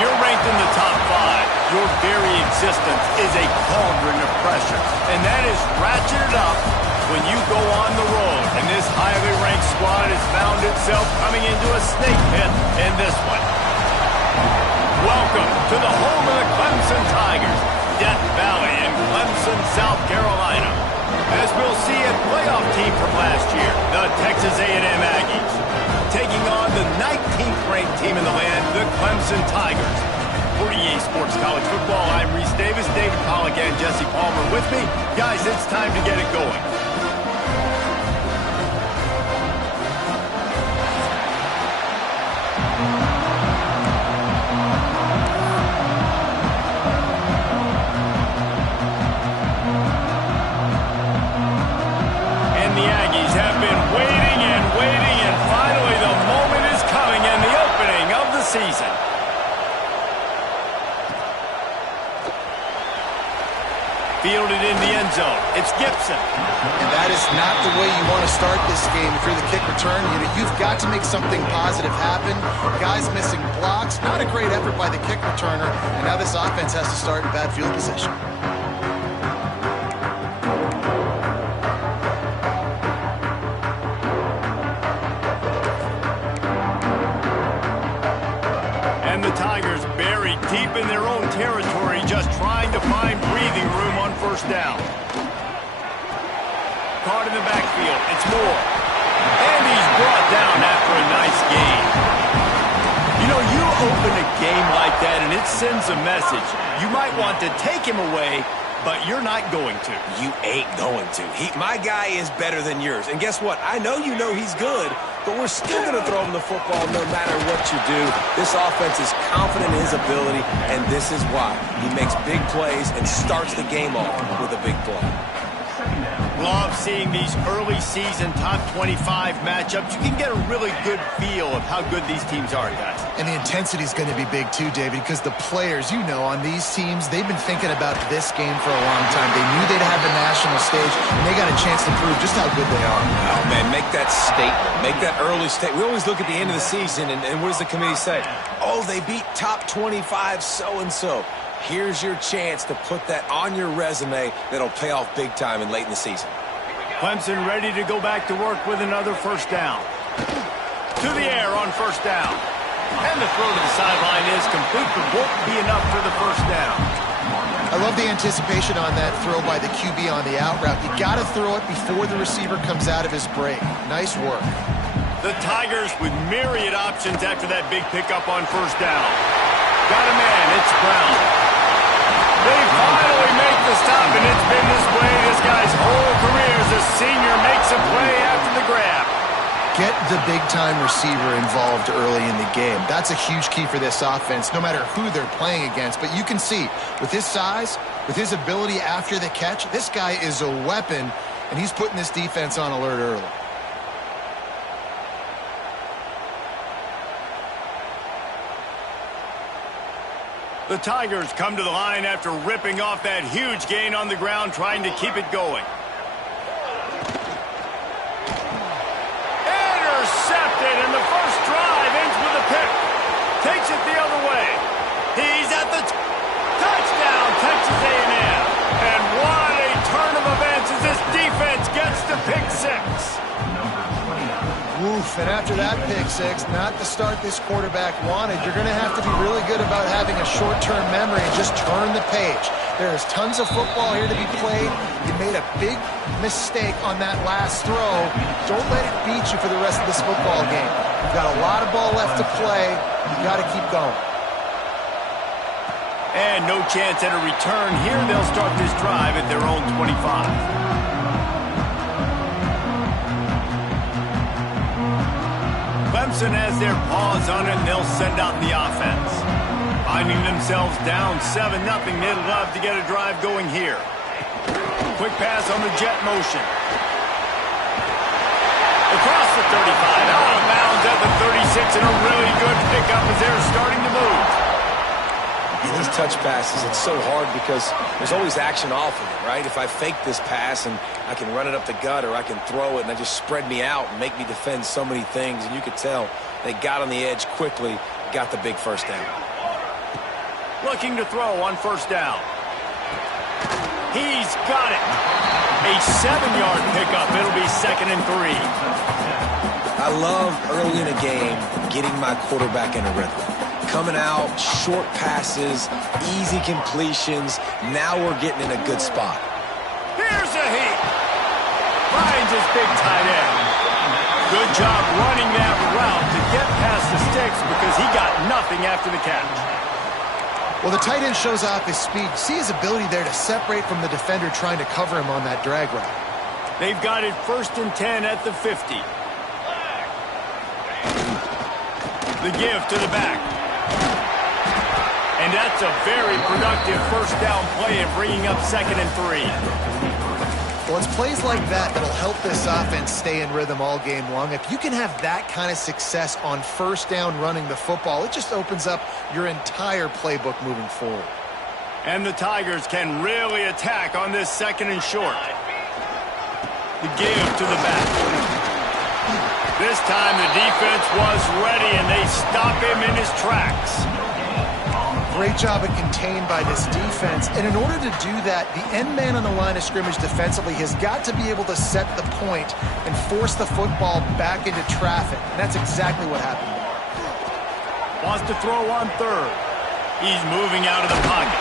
you're ranked in the top 5, your very existence is a cauldron of pressure. And that is ratcheted up when you go on the road. And this highly ranked squad has found itself coming into a snake pit in this one. Welcome to the home of the Clemson Tigers, Death Valley in Clemson, South Carolina. As we'll see a playoff team from last year, the Texas A&M Aggies, taking on the 19th ranked team in the land, the Clemson Tigers. For EA Sports College Football, I'm Reese Davis, David Pollack, and Jesse Palmer with me. Guys, it's time to get it going. And the Aggies have been waiting and waiting, and finally the moment is coming and the opening of the season. Fielded in the end zone. It's Gibson. And that is not the way you want to start this game. If you're the kick return, you've got to make something positive happen. Guys missing blocks. Not a great effort by the kick returner. And now this offense has to start in bad field position. And the Tigers buried deep in their own territory, just trying to find breathing room on first down. Caught in the backfield. It's Moore. And he's brought down after a nice gain. You know, you open a game like that and it sends a message. You might want to take him away, but you're not going to. You ain't going to. My guy is better than yours. And guess what? I know you know he's good, but we're still going to throw him the football no matter what you do. This offense is confident in his ability, and this is why. He makes big plays and starts the game off with a big play. Love seeing these early season top 25 matchups. You can get a really good feel of how good these teams are, guys. And the intensity is going to be big too, David, because the players, you know, on these teams, they've been thinking about this game for a long time. They knew they'd have the national stage, and they got a chance to prove just how good they are. Oh, man, make that statement. Make that early statement. We always look at the end of the season, and what does the committee say? Oh, they beat top 25 so-and-so. Here's your chance to put that on your resume that'll pay off big time and late in the season. Clemson ready to go back to work with another first down. To the air on first down. And the throw to the sideline is complete, but won't be enough for the first down. I love the anticipation on that throw by the QB on the out route. You got to throw it before the receiver comes out of his break. Nice work. The Tigers with myriad options after that big pickup on first down. Got a man, it's Brown. They finally make the stop, and it's been this way this guy's whole career as a senior makes a play after the grab. Get the big-time receiver involved early in the game. That's a huge key for this offense, no matter who they're playing against. But you can see, with his size, with his ability after the catch, this guy is a weapon, and he's putting this defense on alert early. The Tigers come to the line after ripping off that huge gain on the ground, trying to keep it going. Intercepted, and the first drive ends with a pick. Takes it the other way. He's at the touchdown, Texas A&M. And what a turn of events as this defense gets to pick 6. Oof, and after that pick 6, not the start this quarterback wanted. You're going to have to be really good about having a short-term memory and just turn the page. There's tons of football here to be played. You made a big mistake on that last throw. Don't let it beat you for the rest of this football game. You've got a lot of ball left to play. You've got to keep going. And no chance at a return here. They'll start this drive at their own 25. Clemson has their paws on it, and they'll send out the offense. Finding themselves down 7-0, they'd love to get a drive going here. Quick pass on the jet motion. Across the 35, out of bounds at the 36, and a really good pickup as they're starting to move. In these touch passes, it's so hard because there's always action off of it, right? If I fake this pass and I can run it up the gut, or I can throw it and they just spread me out and make me defend so many things, and you could tell they got on the edge quickly, got the big first down. Looking to throw on first down. He's got it. A 7-yard pickup. It'll be 2nd and 3. I love early in a game getting my quarterback in a rhythm. Coming out, short passes, easy completions. Now we're getting in a good spot. Here's a heat. Finds his big tight end. Good job running that route to get past the sticks because he got nothing after the catch. Well, the tight end shows off his speed. See his ability there to separate from the defender trying to cover him on that drag route. They've got it 1st and 10 at the 50. The give to the back. And that's a very productive first down play and bringing up 2nd and 3. Well, it's plays like that that'll help this offense stay in rhythm all game long. If you can have that kind of success on first down running the football, it just opens up your entire playbook moving forward. And the Tigers can really attack on this 2nd and short. The give to the back. This time the defense was ready and they stop him in his tracks. Great job of contained by this defense. And in order to do that, the end man on the line of scrimmage defensively has got to be able to set the point and force the football back into traffic. And that's exactly what happened. Wants to throw on 3rd. He's moving out of the pocket.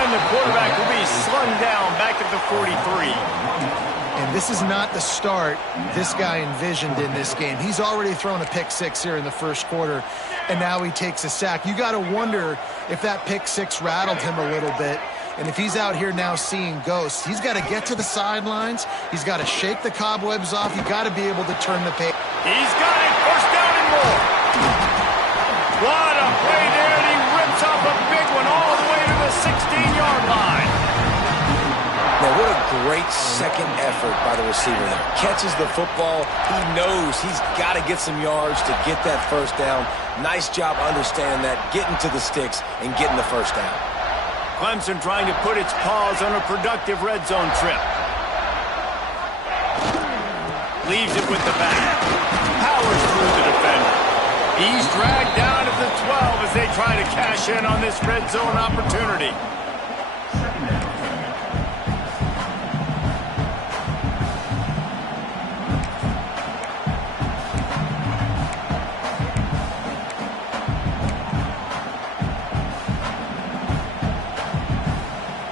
And the quarterback will be slung down back at the 43. And this is not the start this guy envisioned in this game. He's already thrown a pick-6 here in the first quarter, and now he takes a sack. You got to wonder if that pick-6 rattled him a little bit. And if he's out here now seeing ghosts, he's got to get to the sidelines. He's got to shake the cobwebs off. You got to be able to turn the page. He's got it. 1st down and more. What a play there, and he rips off a big one all the way to the 16-yard line. Now, what a great second effort by the receiver there. Catches the football. He knows he's got to get some yards to get that first down. Nice job understanding that, getting to the sticks and getting the first down. Clemson trying to put its paws on a productive red zone trip. Leaves it with the back. Powers through the defender. He's dragged down at the 12 as they try to cash in on this red zone opportunity.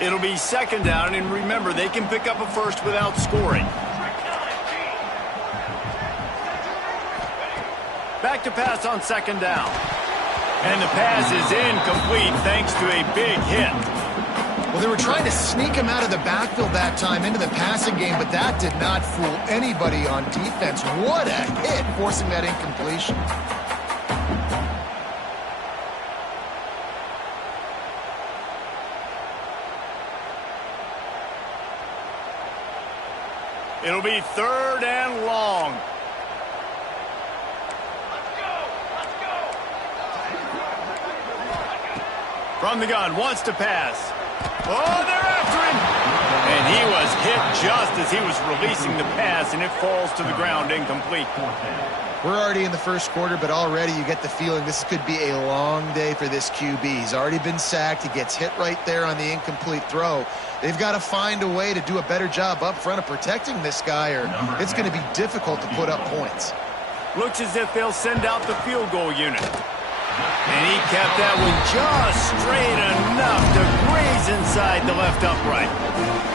It'll be 2nd down, and remember, they can pick up a first without scoring. Back to pass on 2nd down. And the pass is incomplete thanks to a big hit. Well, they were trying to sneak him out of the backfield that time into the passing game, but that did not fool anybody on defense. What a hit, forcing that incompletion. It'll be 3rd and long. From the gun, wants to pass. Oh, they're after him. And he was hit just as he was releasing the pass, and it falls to the ground incomplete. We're already in the first quarter, but already you get the feeling this could be a long day for this QB. He's already been sacked. He gets hit right there on the incomplete throw. They've got to find a way to do a better job up front of protecting this guy, or it's going to be difficult to put up points. Looks as if they'll send out the field goal unit. And he kept that one just straight enough to graze inside the left upright.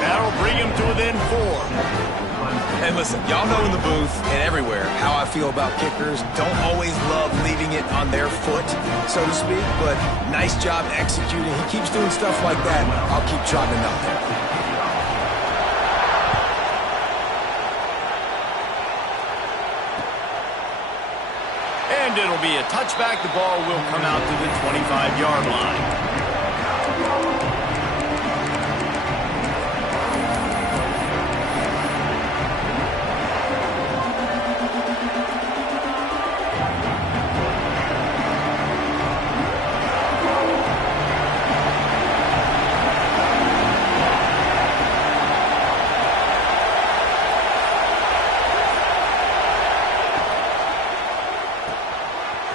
That'll bring him to within 4. And listen, y'all know in the booth and everywhere how I feel about kickers. Don't always love leaving it on their foot, so to speak, but nice job executing. He keeps doing stuff like that. I'll keep trotting him out there. And it'll be a touchback. The ball will come out to the 25-yard line.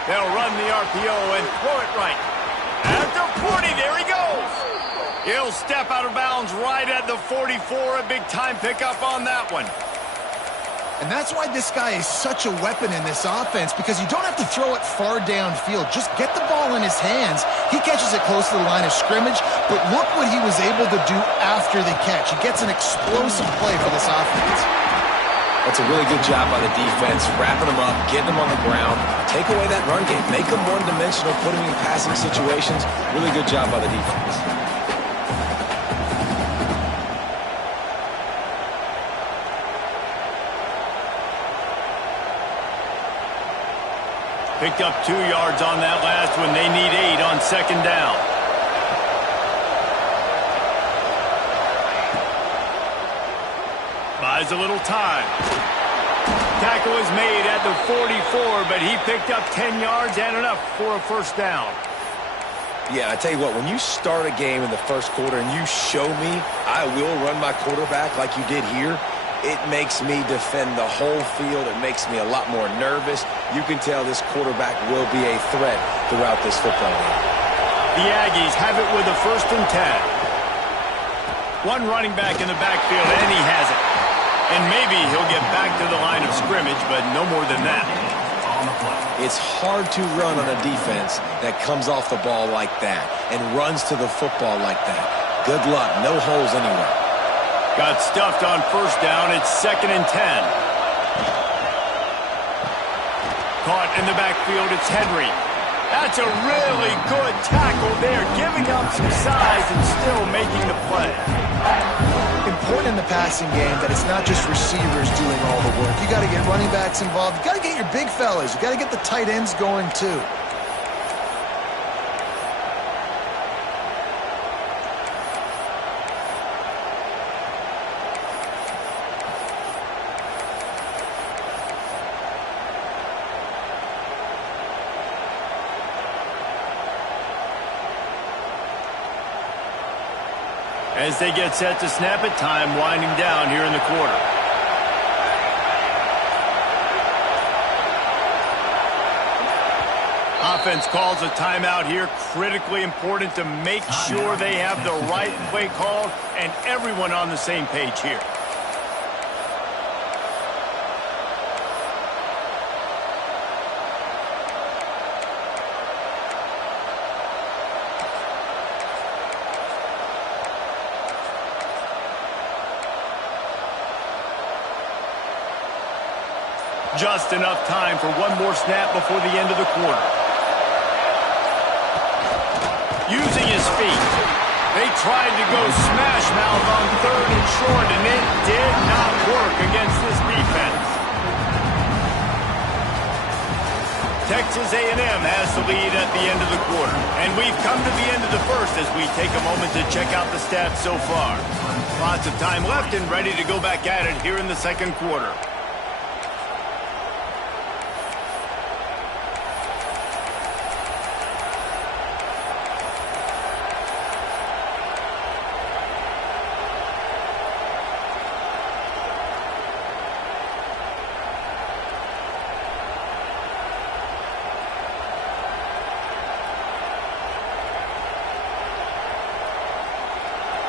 They'll run the RPO and throw it right at the 40. He'll step out of bounds right at the 44. A big-time pickup on that one. And that's why this guy is such a weapon in this offense, because you don't have to throw it far downfield. Just get the ball in his hands. He catches it close to the line of scrimmage, but look what he was able to do after the catch. He gets an explosive play for this offense. That's a really good job by the defense, wrapping them up, getting them on the ground, take away that run game, make them one-dimensional, put them in passing situations. Really good job by the defense. Picked up 2 yards on that last one. They need 8 on second down. Buys a little time. Tackle is made at the 44, but he picked up 10 yards and enough for a first down. Yeah, I tell you what, when you start a game in the first quarter and you show me I will run my quarterback like you did here, it makes me defend the whole field. It makes me a lot more nervous. You can tell this quarterback will be a threat throughout this football game. The Aggies have it with a 1st and 10. One running back in the backfield, and he has it. And maybe he'll get back to the line of scrimmage, but no more than that. It's hard to run on a defense that comes off the ball like that and runs to the football like that. Good luck. No holes anywhere. Got stuffed on first down. It's 2nd and 10. Caught in the backfield. It's Henry. That's a really good tackle there, giving up some size and still making the play. Important in the passing game that it's not just receivers doing all the work. You got to get running backs involved. You got to get your big fellas. You got to get the tight ends going too. As they get set to snap it, time winding down here in the quarter. Offense calls a timeout here. Critically important to make sure they have the right play called and everyone on the same page here. Just enough time for one more snap before the end of the quarter. Using his feet. They tried to go smash mouth on 3rd and short, and it did not work against this defense. Texas A&M has the lead at the end of the quarter. And we've come to the end of the first as we take a moment to check out the stats so far. Lots of time left and ready to go back at it here in the second quarter.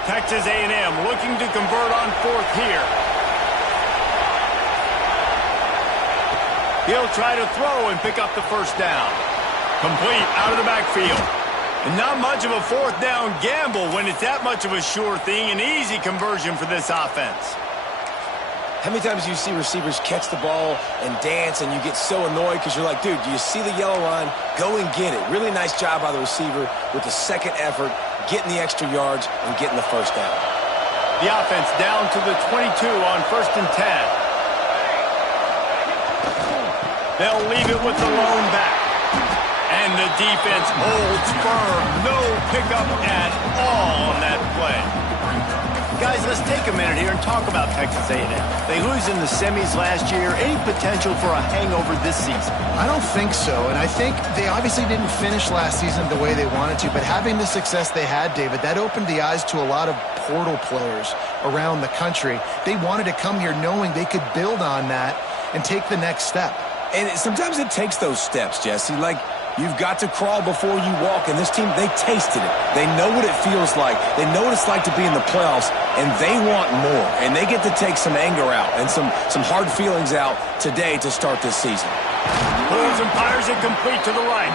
Texas A&M looking to convert on 4th here. He'll try to throw and pick up the first down. Complete out of the backfield. And not much of a 4th down gamble when it's that much of a sure thing. An easy conversion for this offense. How many times do you see receivers catch the ball and dance and you get so annoyed because you're like, dude, do you see the yellow line? Go and get it. Really nice job by the receiver with the second effort, getting the extra yards and getting the first down. The offense down to the 22 on 1st and 10. They'll leave it with the lone back. And the defense holds firm. No pickup at all on that play. Guys, let's take a minute here and talk about Texas A&M. They lose in the semis last year. Any potential for a hangover this season? I don't think so, and I think they obviously didn't finish last season the way they wanted to, but having the success they had, David, that opened the eyes to a lot of portal players around the country. They wanted to come here knowing they could build on that and take the next step. And sometimes it takes those steps, Jesse. Like, You've got to crawl before you walk, and this team, they tasted it. They know what it feels like. They know what it's like to be in the playoffs, and they want more. And they get to take some anger out and some hard feelings out today to start this season. Pulls and fires it complete to the right.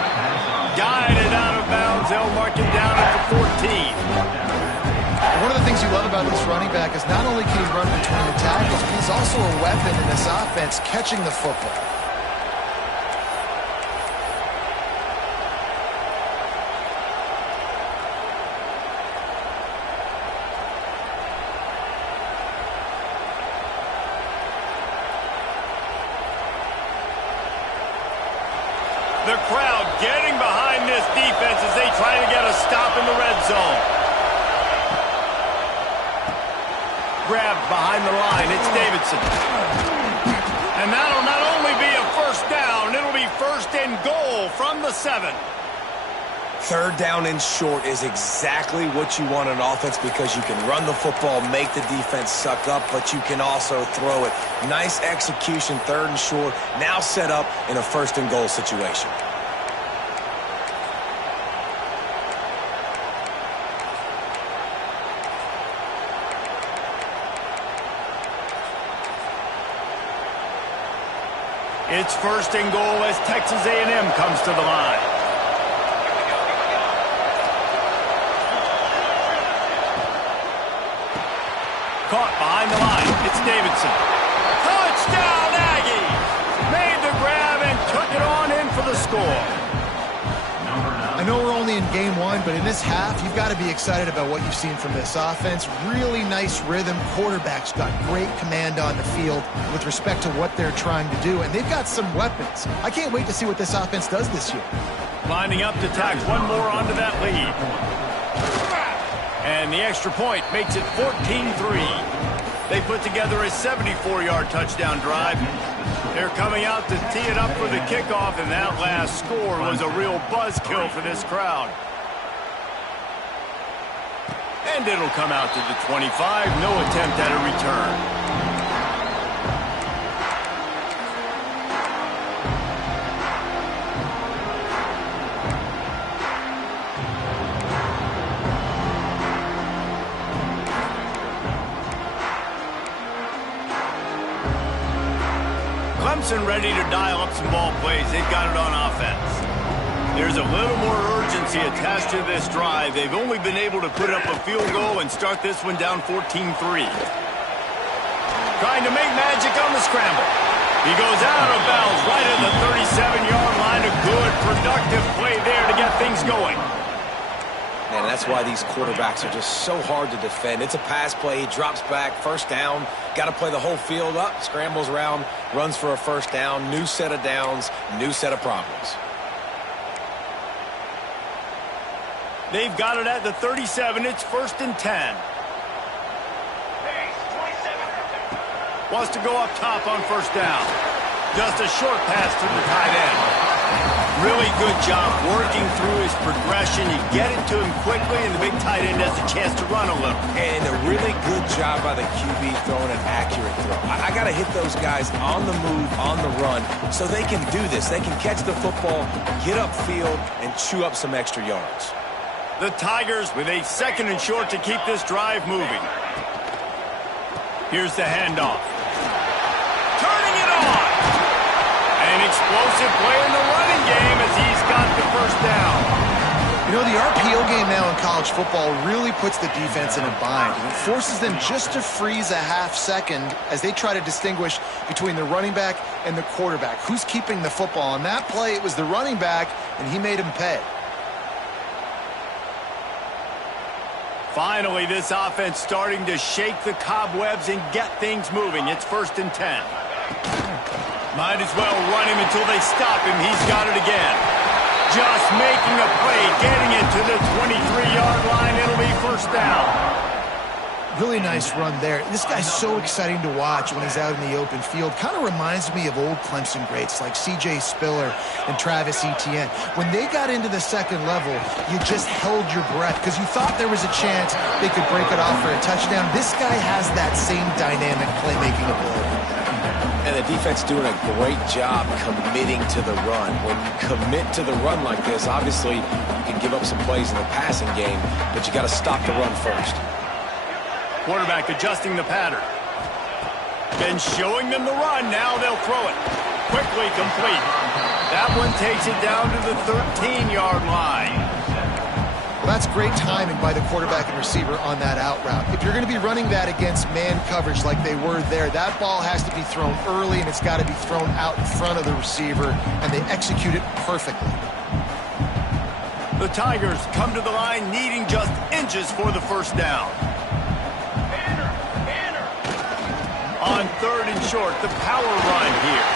Guided out of bounds. They'll mark it down at the 14. One of the things you love about this running back is not only can he run between the tackles, but he's also a weapon in this offense catching the football. The crowd getting behind this defense as they try to get a stop in the red zone. Grabbed behind the line. It's Davidson. And that'll not only be a first down, it'll be first and goal from the 7. Third down and short is exactly what you want on offense because you can run the football, make the defense suck up, but you can also throw it. Nice execution, third and short, now set up in a first and goal situation. It's first and goal as Texas A&M comes to the line. Caught behind the line. It's Davidson. Touchdown, Aggies! Made the grab and took it on in for the score. I know we're only in game 1, but in this half, you've got to be excited about what you've seen from this offense. Really nice rhythm. Quarterback's got great command on the field with respect to what they're trying to do, and they've got some weapons. I can't wait to see what this offense does this year. Lining up to tack one more onto that lead. And the extra point makes it 14-3. They put together a 74-yard touchdown drive. They're coming out to tee it up for the kickoff, and that last score was a real buzzkill for this crowd. And it'll come out to the 25. No attempt at a return. Clemson ready to dial up some ball plays. They've got it on offense. There's a little more urgency attached to this drive. They've only been able to put up a field goal and start this one down 14-3. Trying to make magic on the scramble. He goes out of bounds right at the 37-yard line. A good, productive play there to get things going. And that's why these quarterbacks are just so hard to defend. It's a pass play. He drops back, first down. Got to play the whole field up, scrambles around, runs for a first down. New set of downs, new set of problems. They've got it at the 37. It's first and 10. Wants to go up top on first down. Just a short pass to the tight end. Really good job working through his progression. You get it to him quickly, and the big tight end has a chance to run a little. And a really good job by the QB throwing an accurate throw. I got to hit those guys on the move, on the run, so they can do this. They can catch the football, get upfield, and chew up some extra yards. The Tigers with a second and short to keep this drive moving. Here's the handoff. Turning it on. An explosive play in the running game as he's got the first down. You know, the RPO game now in college football really puts the defense in a bind. And it forces them just to freeze a half second as they try to distinguish between the running back and the quarterback. Who's keeping the football? On that play, it was the running back, and he made him pay. Finally, this offense starting to shake the cobwebs and get things moving. It's first and 10. Might as well run him until they stop him. He's got it again. Just making a play, getting it to the 23-yard line. It'll be first down. Really nice run there. This guy's so exciting to watch when he's out in the open field. Kind of reminds me of old Clemson greats like C.J. Spiller and Travis Etienne. When they got into the second level, you just held your breath because you thought there was a chance they could break it off for a touchdown. This guy has that same dynamic playmaking ability. And the defense doing a great job committing to the run. When you commit to the run like this, obviously you can give up some plays in the passing game, but you got to stop the run first. Quarterback adjusting the pattern. Been showing them the run. Now they'll throw it. Quickly complete. That one takes it down to the 13-yard line. Well, that's great timing by the quarterback and receiver on that out route. If you're going to be running that against man coverage like they were there, that ball has to be thrown early, and it's got to be thrown out in front of the receiver, and they execute it perfectly. The Tigers come to the line needing just inches for the first down. On 3rd and short, the power run here.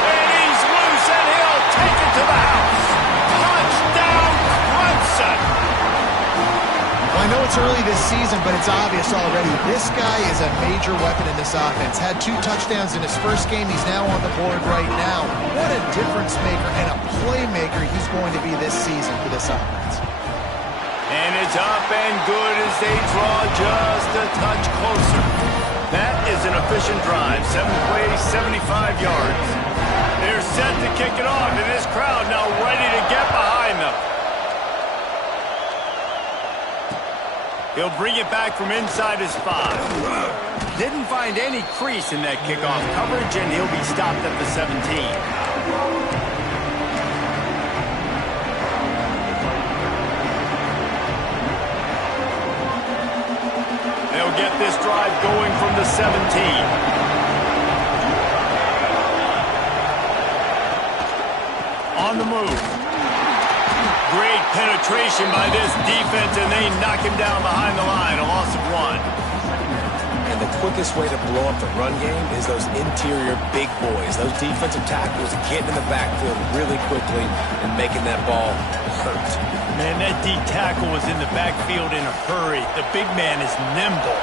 And he's loose, and he'll take it to the house. Touchdown, Clemson! Well, I know it's early this season, but it's obvious already. This guy is a major weapon in this offense. Had 2 touchdowns in his first game. He's now on the board right now. What a difference maker and a playmaker he's going to be this season for this offense. And it's up and good as they draw just a touch closer. That is an efficient drive. 7 plays, 75 yards. They're set to kick it off, and this crowd now ready to get behind them. He'll bring it back from inside his 5. Didn't find any crease in that kickoff coverage, and he'll be stopped at the 17. They'll get this drive going from the 17. On the move. Great penetration by this defense, and they knock him down behind the line. A loss of 1. And the quickest way to blow up the run game is those interior big boys, those defensive tackles getting in the backfield really quickly and making that ball hurt. Man, that D tackle was in the backfield in a hurry. The big man is nimble.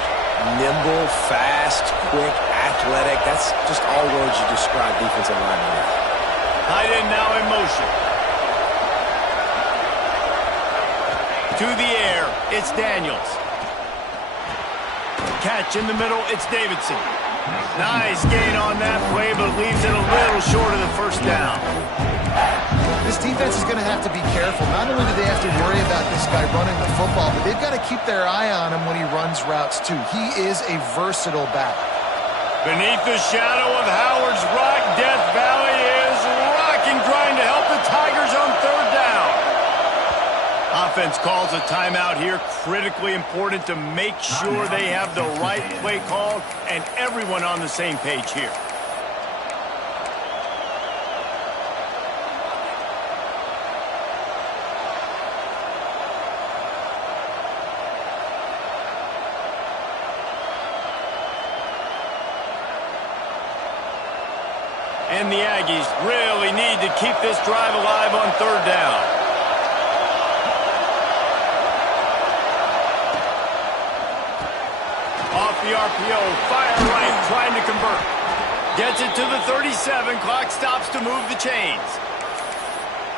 Nimble, fast, quick, athletic. That's just all words you describe defensive linemen with. Tight end now in motion. To the air, it's Daniels. Catch in the middle, it's Davidson. Nice gain on that play, but leaves it a little short of the first down. This defense is going to have to be careful. Not only do they have to worry about this guy running the football, but they've got to keep their eye on him when he runs routes, too. He is a versatile back. Beneath the shadow of Howard's Rock, Death Valley is rocking, trying to help the Tigers on 3rd down. Offense calls a timeout here. Critically important to make sure they have the right play call and everyone on the same page here. And the Aggies really need to keep this drive alive on 3rd down. Off the RPO, fire right, trying to convert. Gets it to the 37, clock stops to move the chains.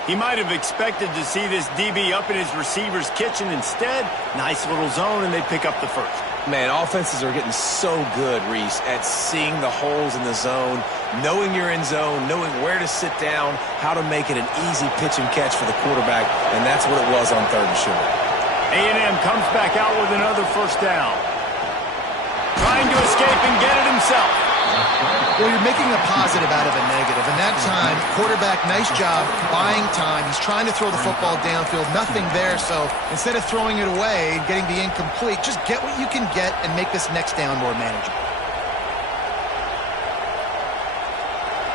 He might have expected to see this DB up in his receiver's kitchen. Instead, nice little zone, and they pick up the first. Man, offenses are getting so good, Reese, at seeing the holes in the zone, knowing you're in zone, knowing where to sit down, how to make it an easy pitch and catch for the quarterback, and that's what it was on 3rd and short. A&M comes back out with another first down. Trying to escape and get it himself. Well, you're making a positive out of a negative. And that time, quarterback, nice job, buying time. He's trying to throw the football downfield. Nothing there, so instead of throwing it away and getting the incomplete, just get what you can get and make this next down more manageable.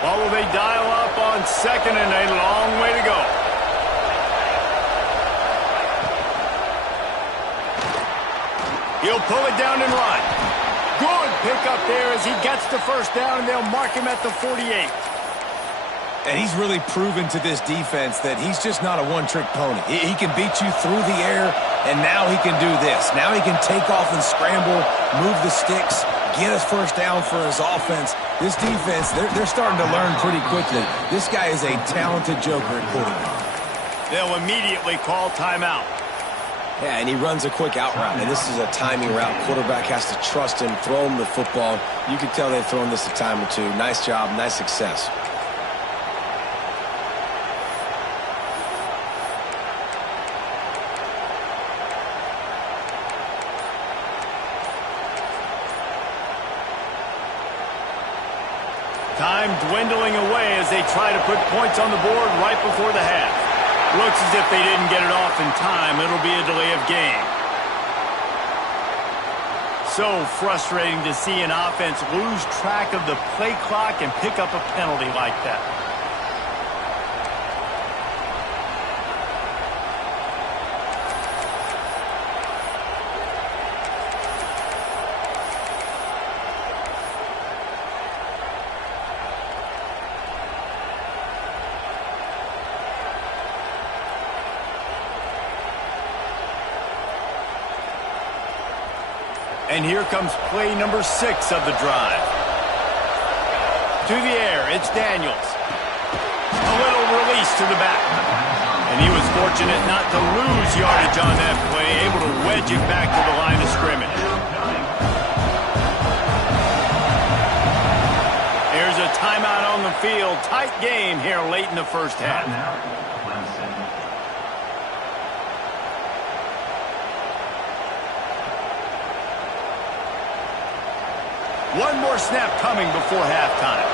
Well, will they dial up on 2nd and a long way to go? He'll pull it down and run. Good pickup there as he gets the first down, and they'll mark him at the 48. And he's really proven to this defense that he's just not a one-trick pony. He can beat you through the air, and now he can do this. Now he can take off and scramble, move the sticks, get us first down for his offense. This defense, they're starting to learn pretty quickly. This guy is a talented joker at quarterback. They'll immediately call timeout. Yeah, and he runs a quick out route, and this is a timing route. Quarterback has to trust him, throw him the football. You can tell they've thrown this a time or two. Nice job, nice success. Time dwindling away as they try to put points on the board right before the half. Looks as if they didn't get it off in time. It'll be a delay of game. So frustrating to see an offense lose track of the play clock and pick up a penalty like that. And here comes play number 6 of the drive. To the air, it's Daniels. A little release to the back. And he was fortunate not to lose yardage on that play, able to wedge it back to the line of scrimmage. There's a timeout on the field. Tight game here late in the first half. One more snap coming before halftime.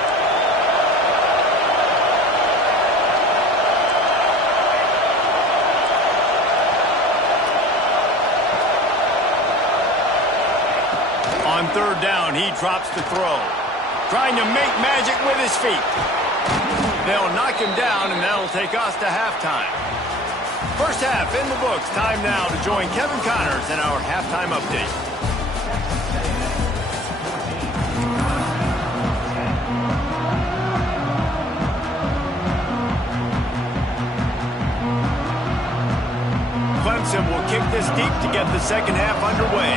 On third down, he drops the throw. Trying to make magic with his feet. They'll knock him down, and that'll take us to halftime. First half in the books. Time now to join Kevin Connors in our halftime update. Clemson will kick this deep to get the second half underway.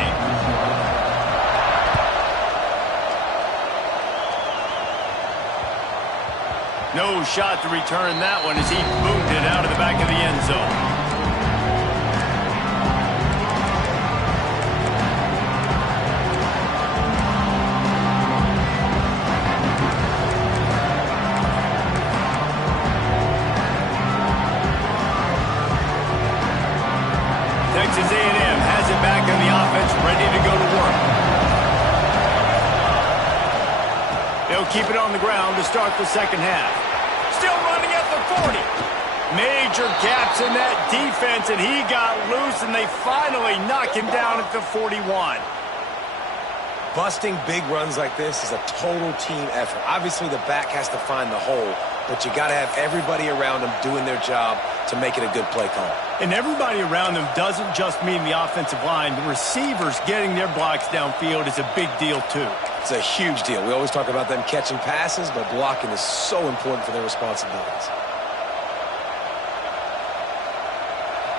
No shot to return that one as he boomed it out of the back of the end zone. Texas A&M has it back on the offense, ready to go to work. They'll keep it on the ground to start the second half. Still running at the 40. Major gaps in that defense, and he got loose, and they finally knock him down at the 41. Busting big runs like this is a total team effort. Obviously, the back has to find the hole, but you got to have everybody around them doing their job to make it a good play call. And everybody around them doesn't just mean the offensive line. The receivers getting their blocks downfield is a big deal, too. It's a huge deal. We always talk about them catching passes, but blocking is so important for their responsibilities.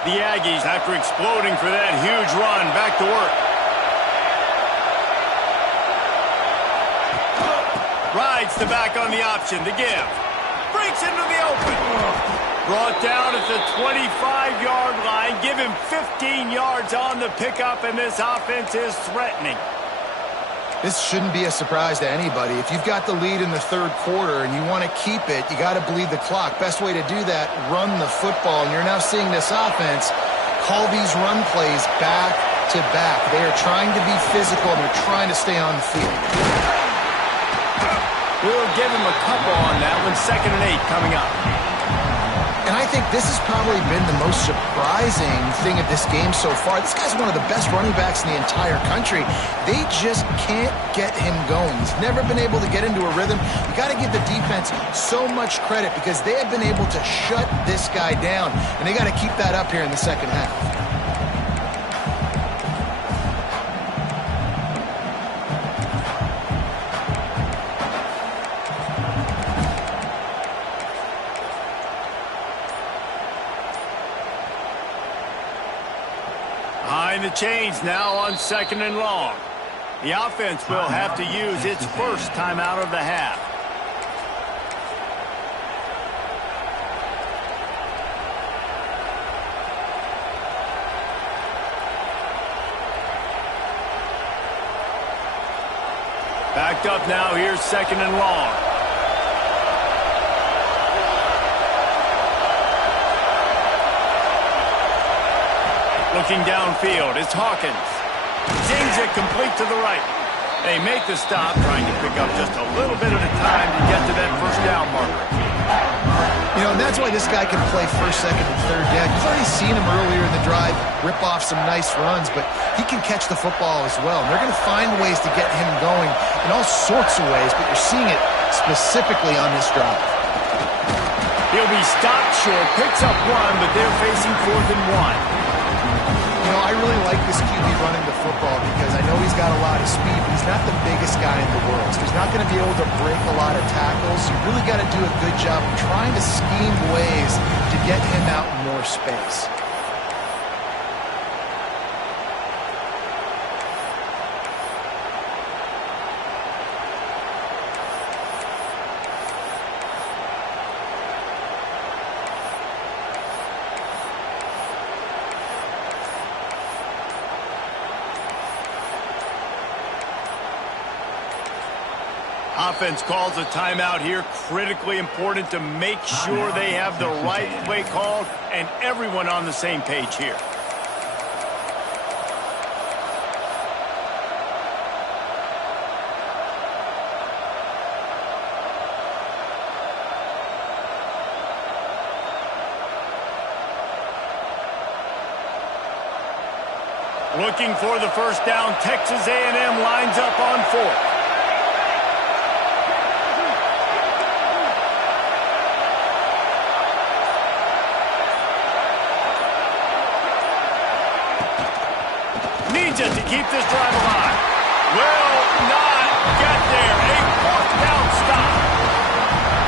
The Aggies, after exploding for that huge run, back to work. Rides the back on the option to give. Breaks into the open. Brought down at the 25-yard line. Give him 15 yards on the pickup, and this offense is threatening. This shouldn't be a surprise to anybody. If you've got the lead in the third quarter and you want to keep it, you got to bleed the clock. Best way to do that, run the football. And you're now seeing this offense call these run plays back to back. They are trying to be physical, and they're trying to stay on the field. We'll give him a couple on that one. 2nd and 8 coming up. And I think this has probably been the most surprising thing of this game so far. This guy's one of the best running backs in the entire country. They just can't get him going. He's never been able to get into a rhythm. You got to give the defense so much credit because they have been able to shut this guy down. And they got to keep that up here in the second half. Behind the chains now on 2nd and long. The offense will have to use its first timeout of the half. Backed up now, here's 2nd and long. Looking downfield, it's Hawkins. Zings it complete to the right. They make the stop, trying to pick up just a little bit at a time to get to that first down marker. You know, and that's why this guy can play 1st, 2nd, and 3rd down. You've already seen him earlier in the drive rip off some nice runs, but he can catch the football as well. And they're going to find ways to get him going in all sorts of ways, but you're seeing it specifically on this drive. He'll be stopped short, picks up 1, but they're facing 4th and 1. You know, I really like this QB running the football because I know he's got a lot of speed, but he's not the biggest guy in the world. So he's not going to be able to break a lot of tackles. You really got to do a good job of trying to scheme ways to get him out in more space. Offense calls a timeout here. Critically important to make sure they have the right play called and everyone on the same page here. Looking for the first down. Texas A&M lines up on 4th. Needs it to keep this drive alive. Will not get there. A 4th down stop.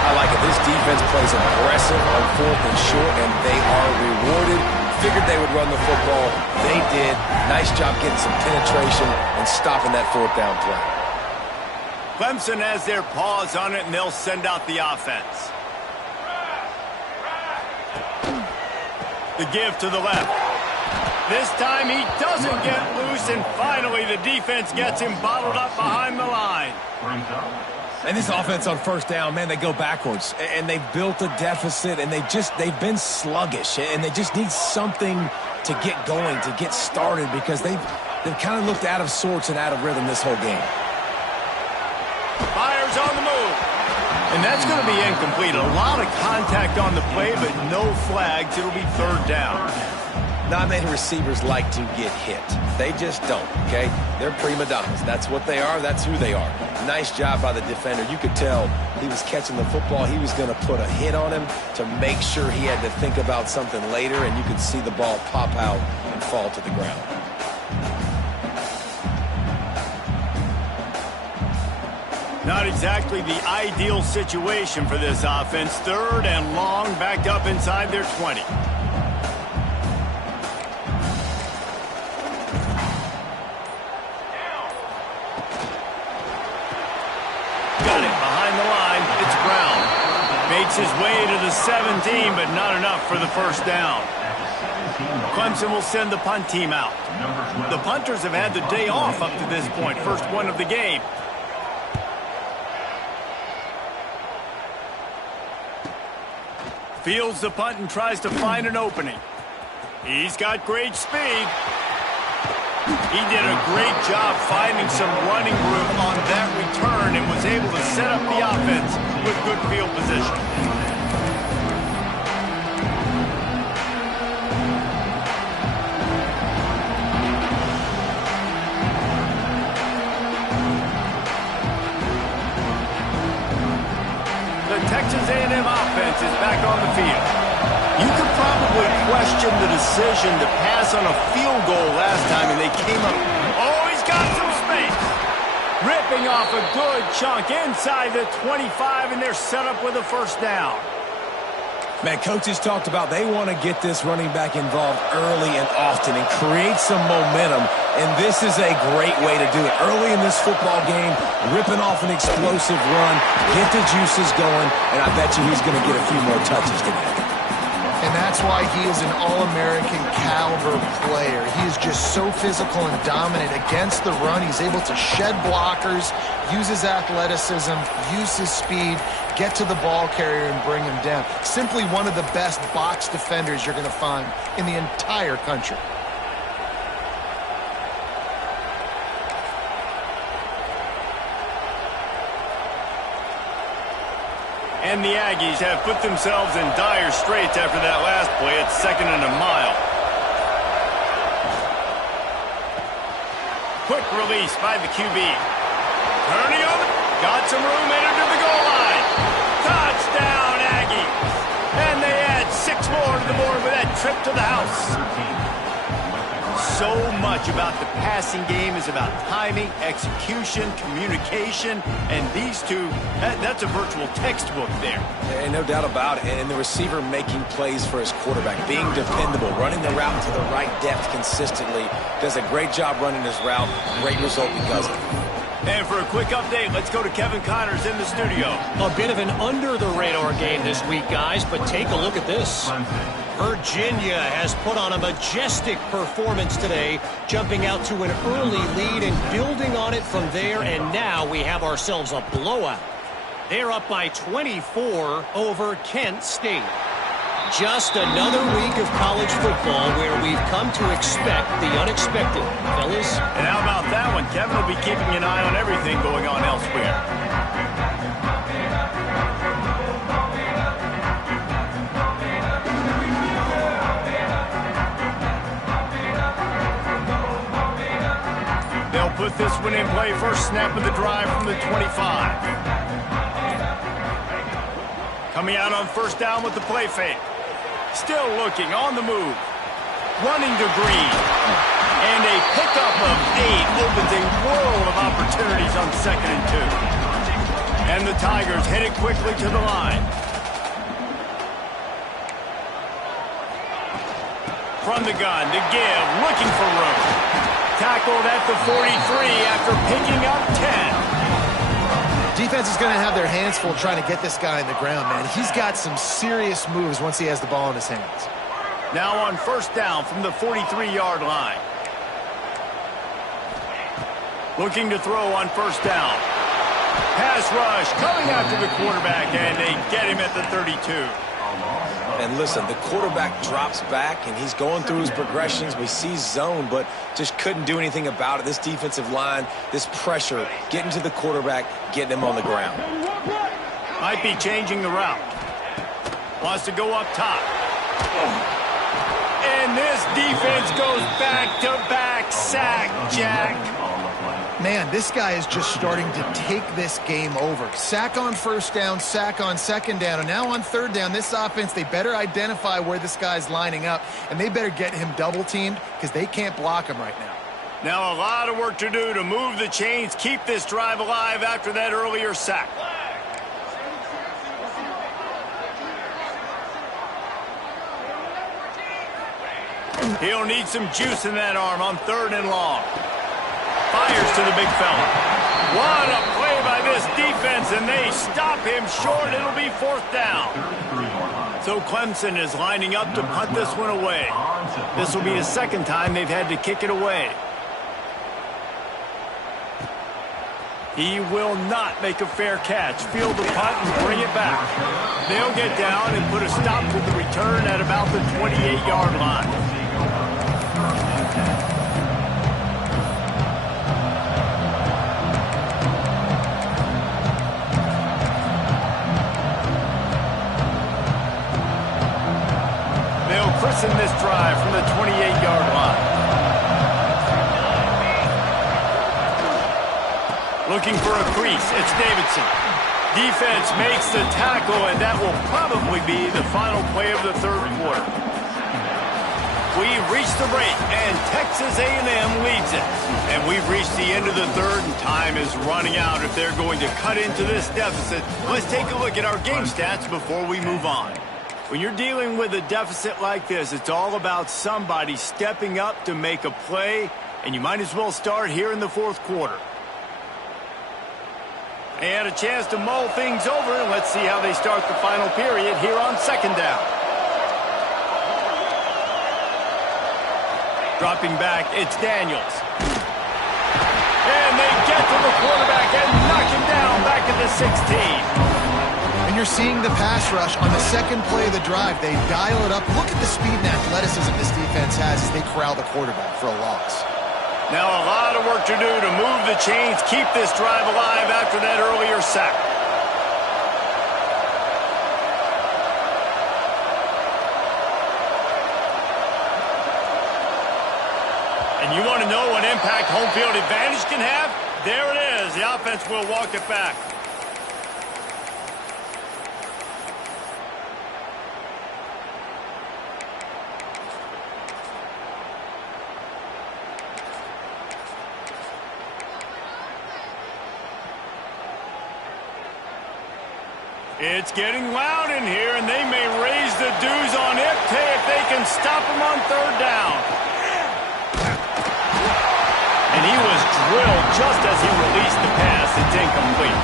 I like it. This defense plays aggressive on 4th and short, and they are rewarded. Figured they would run the football. They did. Nice job getting some penetration and stopping that 4th down play. Clemson has their paws on it, and they'll send out the offense. The give to the left. This time he doesn't get loose, and finally the defense gets him bottled up behind the line. And this offense on 1st down, man, they go backwards. And they've built a deficit, and they've been sluggish. And they just need something to get going, to get started, because they've kind of looked out of sorts and out of rhythm this whole game. Fires on the move. And that's going to be incomplete. A lot of contact on the play, but no flags. It'll be 3rd down. Not many receivers like to get hit. They just don't, okay? They're prima donnas. That's what they are. That's who they are. Nice job by the defender. You could tell he was catching the football. He was going to put a hit on him to make sure he had to think about something later, and you could see the ball pop out and fall to the ground. Not exactly the ideal situation for this offense. 3rd and long, backed up inside their 20. Got it behind the line. It's Brown. Makes his way to the 17, but not enough for the first down. Clemson will send the punt team out. The punters have had the day off up to this point. First one of the game. Fields the punt and tries to find an opening. He's got great speed. He did a great job finding some running room on that return and was able to set up the offense with good field position. The Texas A&M offense is back on the field. You could probably question the decision to pass on a field goal last time, and they came up. Oh, he's got some space. Ripping off a good chunk inside the 25, and they're set up with a first down. Man, coaches talked about they want to get this running back involved early and often and create some momentum, and this is a great way to do it. Early in this football game, ripping off an explosive run, get the juices going, and I bet you he's going to get a few more touches today. And that's why he is an All-American caliber player. He is just so physical and dominant against the run. He's able to shed blockers, use his athleticism, use his speed, get to the ball carrier and bring him down. Simply one of the best box defenders you're going to find in the entire country. And the Aggies have put themselves in dire straits after that last play at 2nd and a mile. Quick release by the QB. Turning over. Got some room, entered to the goal line. Touchdown, Aggies. And they add 6 more to the board with that trip to the house. So much about the passing game is about timing, execution, communication, and these two, that's a virtual textbook there. And no doubt about it. And the receiver making plays for his quarterback, being dependable, running the route to the right depth consistently, does a great job running his route. Great result because of it. And for a quick update, let's go to Kevin Connors in the studio. A bit of an under-the-radar game this week, guys, but take a look at this. Virginia has put on a majestic performance today, jumping out to an early lead and building on it from there, and now we have ourselves a blowout. They're up by 24 over Kent State. Just another week of college football where we've come to expect the unexpected, fellas. And how about that one? Kevin will be keeping an eye on everything going on elsewhere. They'll put this one in play. First snap of the drive from the 25. Coming out on first down with the play fake. Still looking on the move. Running to Green. And a pickup of 8 opens a world of opportunities on 2nd and 2. And the Tigers headed quickly to the line. From the gun to give, looking for room. Tackled at the 43 after picking up 10. Defense is going to have their hands full trying to get this guy in the ground, man. He's got some serious moves once he has the ball in his hands. Now on first down from the 43-yard line. Looking to throw on first down. Pass rush coming after the quarterback, and they get him at the 32. And listen, the quarterback drops back, and he's going through his progressions. We see zone, but just couldn't do anything about it. This defensive line, this pressure, getting to the quarterback, getting him on the ground. Might be changing the route. Wants to go up top. And this defense goes back-to-back sack, Jack. Man, this guy is just starting to take this game over. Sack on first down, sack on second down, and now on third down, this offense, they better identify where this guy's lining up, and they better get him double-teamed because they can't block him right now. Now a lot of work to do to move the chains, keep this drive alive after that earlier sack. He'll need some juice in that arm on 3rd and long. Fires to the big fella. What a play by this defense, and they stop him short. It'll be 4th down. So Clemson is lining up to punt this one away. This will be the 2nd time they've had to kick it away. He will not make a fair catch. Field the punt and bring it back. They'll get down and put a stop to the return at about the 28-yard line. Christen this drive from the 28-yard line. Looking for a crease. It's Davidson. Defense makes the tackle, and that will probably be the final play of the 3rd quarter. We've reached the break, and Texas A&M leads it. And we've reached the end of the 3rd, and time is running out if they're going to cut into this deficit. Let's take a look at our game stats before we move on. When you're dealing with a deficit like this, it's all about somebody stepping up to make a play, and you might as well start here in the 4th quarter. They had a chance to mull things over, and let's see how they start the final period here on 2nd down. Dropping back, it's Daniels. And they get to the quarterback and knock him down back at the 16. And you're seeing the pass rush on the second play of the drive. They dial it up. Look at the speed and athleticism this defense has as they corral the quarterback for a loss. Now a lot of work to do to move the chains, keep this drive alive after that earlier sack. And you want to know what impact home field advantage can have? There it is. The offense will walk it back. It's getting loud in here, and they may raise the dues on Ipte if they can stop him on third down. And he was drilled just as he released the pass. It's incomplete.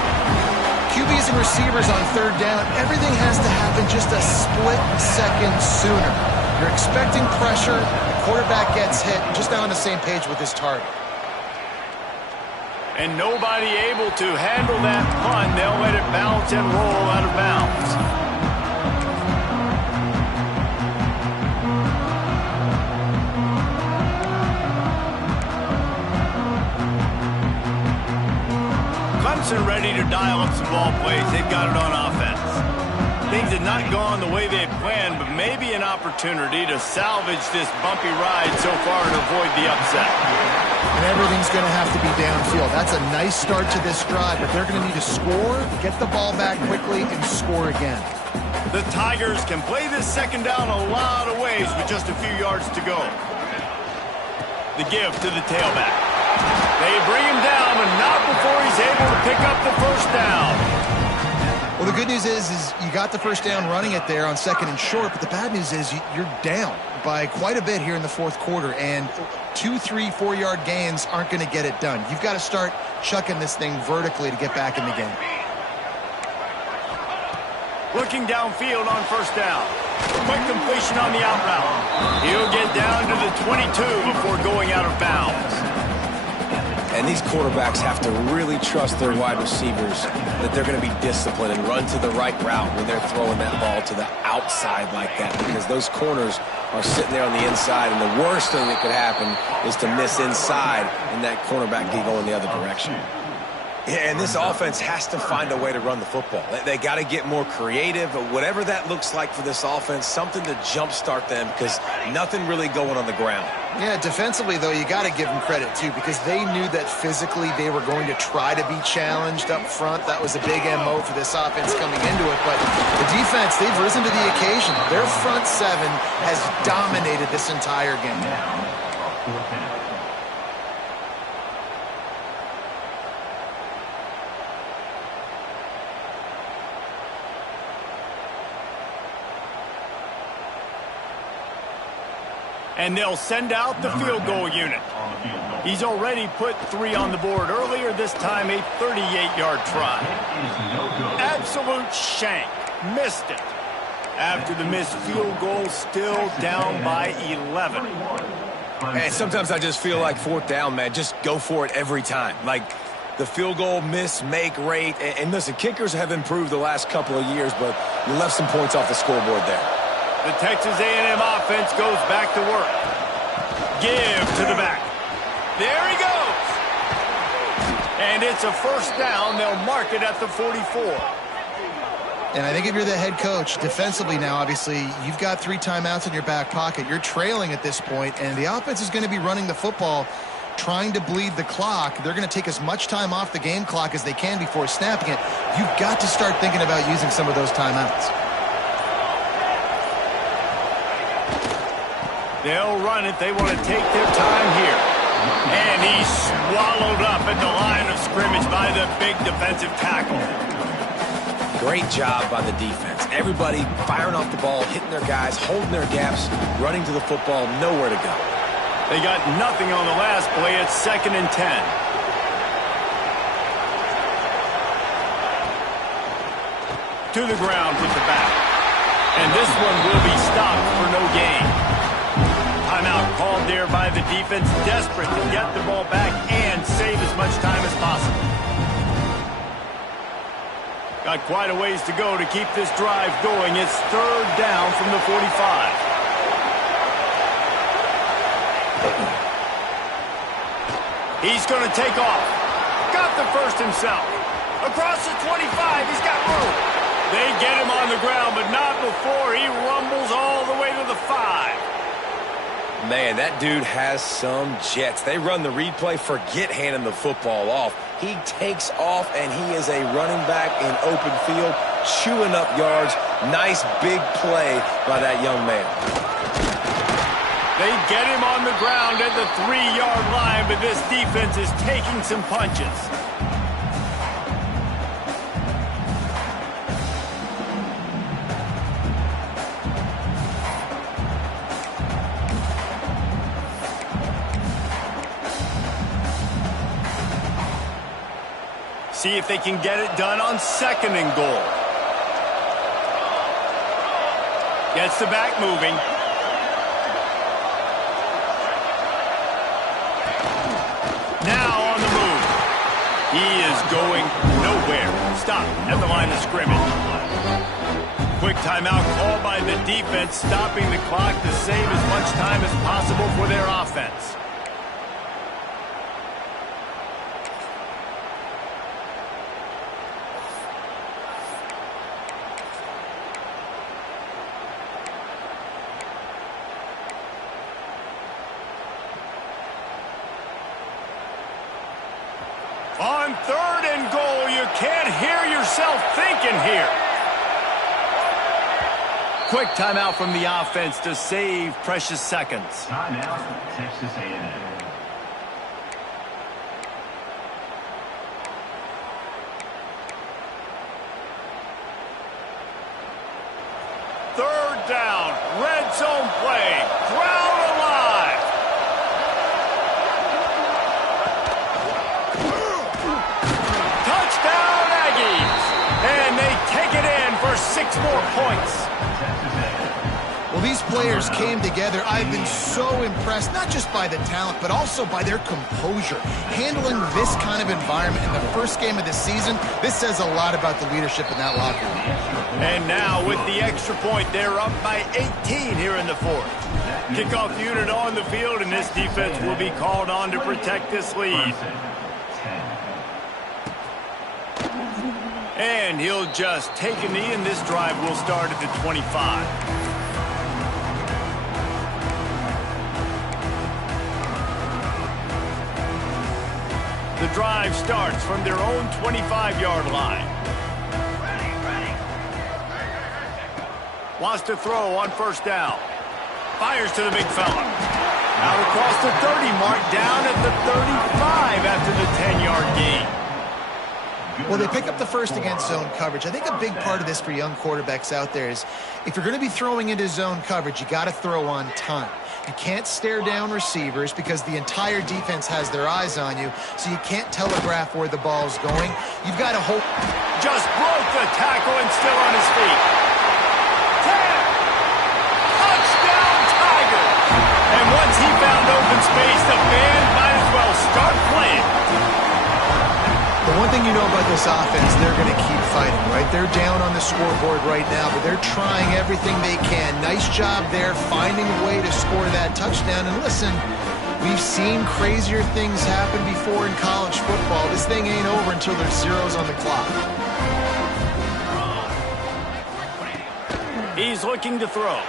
QBs and receivers on third down, everything has to happen just a split second sooner. You're expecting pressure, the quarterback gets hit, just not on the same page with his target. And nobody able to handle that punt. They'll let it bounce and roll out of bounds. Clemson ready to dial up some ball plays. They've got it on offense. Things had not gone the way they had planned, but maybe an opportunity to salvage this bumpy ride so far and avoid the upset. And everything's going to have to be downfield. That's a nice start to this drive, but they're going to need to score, get the ball back quickly, and score again. The Tigers can play this second down a lot of ways with just a few yards to go. The give to the tailback. They bring him down, but not before he's able to pick up the first down. Well, the good news is you got the first down running it there on second and short, but the bad news is you're down by quite a bit here in the fourth quarter, and 2, 3, 4-yard gains aren't going to get it done. You've got to start chucking this thing vertically to get back in the game. Looking downfield on first down. Quick completion on the out route. He'll get down to the 22 before going out of bounds. And these quarterbacks have to really trust their wide receivers that they're going to be disciplined and run to the right route when they're throwing that ball to the outside like that, because those corners are sitting there on the inside, and the worst thing that could happen is to miss inside and that cornerback can go in the other direction. Yeah, and this offense has to find a way to run the football. They got to get more creative, but whatever that looks like for this offense, something to jumpstart them, because nothing really going on the ground. Yeah, defensively, though, you got to give them credit, too, because they knew that physically they were going to try to be challenged up front. That was a big MO for this offense coming into it, but the defense, they've risen to the occasion. Their front seven has dominated this entire game. And they'll send out the field goal unit. He's already put 3 on the board earlier, this time a 38-yard try. Absolute shank. Missed it. After the missed field goal, still down by 11. And sometimes I just feel like fourth down, man, just go for it every time. Like the field goal miss-make rate. And listen, kickers have improved the last couple of years, but you left some points off the scoreboard there. The Texas A&M offense goes back to work. Give to the back. There he goes. And it's a first down. They'll mark it at the 44. And I think if you're the head coach, defensively now, obviously, you've got 3 timeouts in your back pocket. You're trailing at this point, and the offense is going to be running the football, trying to bleed the clock. They're going to take as much time off the game clock as they can before snapping it. You've got to start thinking about using some of those timeouts. They'll run it. They want to take their time here. And he's swallowed up at the line of scrimmage by the big defensive tackle. Great job by the defense. Everybody firing off the ball, hitting their guys, holding their gaps, running to the football, nowhere to go. They got nothing on the last play. It's 2nd and 10. To the ground with the back. And this one will be stopped for no gain. Timeout called there by the defense, desperate to get the ball back and save as much time as possible. Got quite a ways to go to keep this drive going. It's third down from the 45. He's going to take off. Got the first himself. Across the 25, he's got room. They get him on the ground, but not before he rumbles all the way to the 5. Man, that dude has some jets. They run the replay, forget handing the football off. He takes off, and he is a running back in open field, chewing up yards. Nice big play by that young man. They get him on the ground at the 3-yard line, but this defense is taking some punches. See if they can get it done on 2nd and goal. Gets the back moving. Now on the move. He is going nowhere. Stop at the line of scrimmage. Quick timeout called by the defense, stopping the clock to save as much time as possible for their offense. On 3rd and goal, you can't hear yourself thinking here. Quick timeout from the offense to save precious seconds. Timeout, Texas A&M. Third down, red zone play, crowd alive. Touchdown Aggies, and they take it in for 6 more points. Well, these players came together. I've been so impressed, not just by the talent, but also by their composure. Handling this kind of environment in the first game of the season, this says a lot about the leadership in that locker room. And now with the extra point, they're up by 18 here in the 4th. Kickoff unit on the field, and this defense will be called on to protect this lead. And he'll just take a knee, and this drive will start at the 25. The drive starts from their own 25-yard line. Wants to throw on 1st down. Fires to the big fella. Out across the 30 mark, down at the 35 after the 10-yard gain. Well, they pick up the first against zone coverage. I think a big part of this for young quarterbacks out there is if you're going to be throwing into zone coverage, you got to throw on time. You can't stare down receivers because the entire defense has their eyes on you, so you can't telegraph where the ball's going. You've got to hope. Just broke the tackle and still on his feet. 10. Touchdown Tigers. And once he found open space, the band might as well start playing. The one thing you know about this offense, they're going to keep fighting, right? They're down on the scoreboard right now, but they're trying everything they can. Nice job there, finding a way to score that touchdown. And listen, we've seen crazier things happen before in college football. This thing ain't over until there's zeros on the clock. He's looking to throw.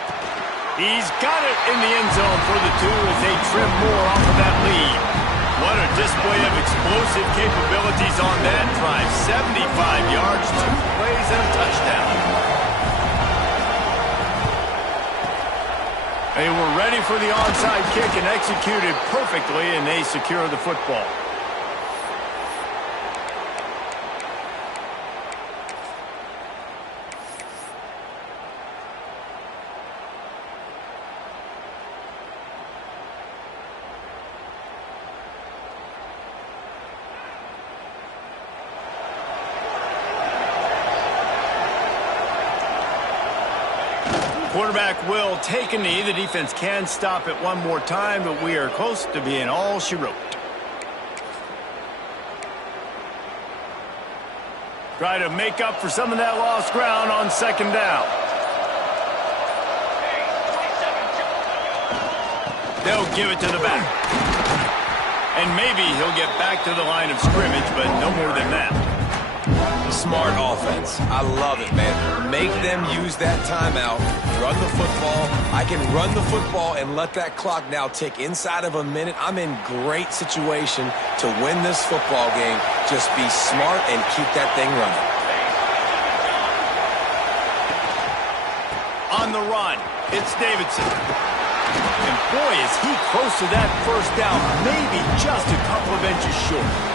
He's got it in the end zone for the 2 as they trim more off of that lead. What a display of explosive capabilities on that drive. 75 yards, 2 plays, and a touchdown. They were ready for the onside kick and executed perfectly, and they secure the football. Quarterback will take a knee. The defense can stop it one more time, but we are close to being all she wrote. Try to make up for some of that lost ground on second down. They'll give it to the back. And maybe he'll get back to the line of scrimmage, but no more than that. Smart offense. I love it, man. Make them use that timeout. Run the football. I can run the football and let that clock now tick inside of a minute. I'm in great situation to win this football game. Just be smart and keep that thing running. On the run, it's Davidson. And boy, is he close to that first down, maybe just a couple of inches short.